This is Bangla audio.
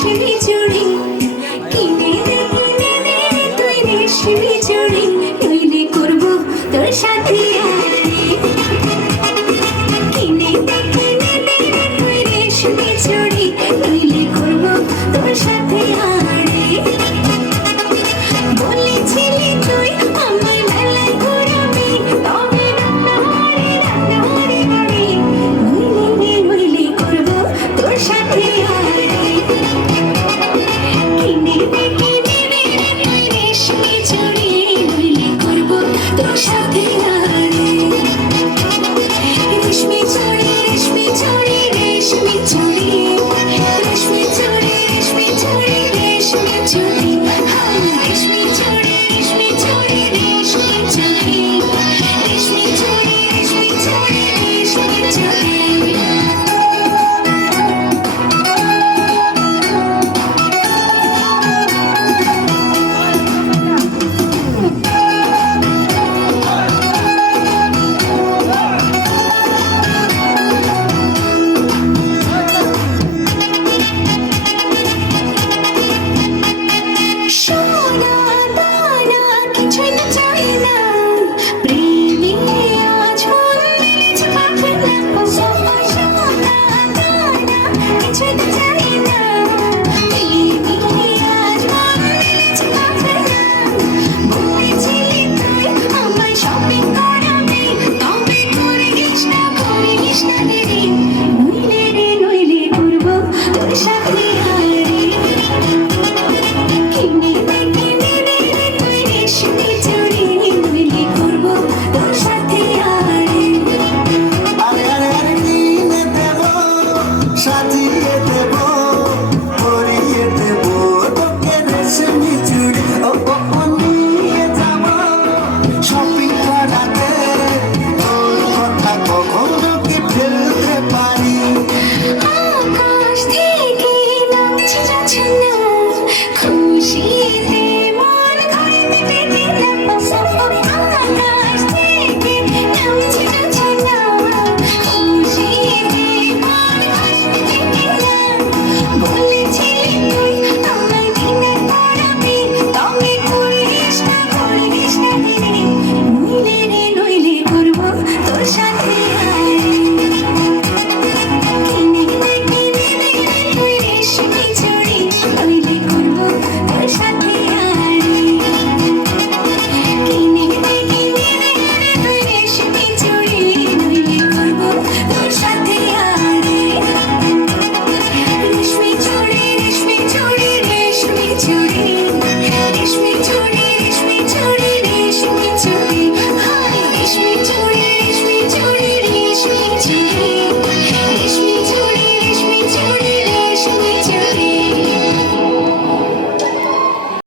রেশমি চুড়ি কিনে দে তুই রেশমি চুড়ি নইলে করবো তোর সাথে আড়ি কিনে দে তুই রেশমি চুড়ি নইলে করবো তোর সাথে আড়ি বলেছিলি তুই আমার বেলায় ঘুরাবি তবে রান্নাঘরে বাড়ি নইলে করবো তোর সাথে আড়ি কিনে দে তুই রেশমি চুড়ি নইলে করবো তোর সাথে আড়ি রেশমি চুড়ি রেশমি চুড়ি রেশমি চুড়ি রেশমি চুড়ি রেশমি চুড়ি রেশমি চুড়ি রেশমি চুড়ি রেশমি চুড়ি রেশমি চুড়ি রেশমি চুড়ি রেশমি চুড়ি রেশমি চুড়ি সোনা দানা কিছুই তো চাই না প্রেমে আজ মন দিয়েছে পাখনা সোনা দানা কিছুই তো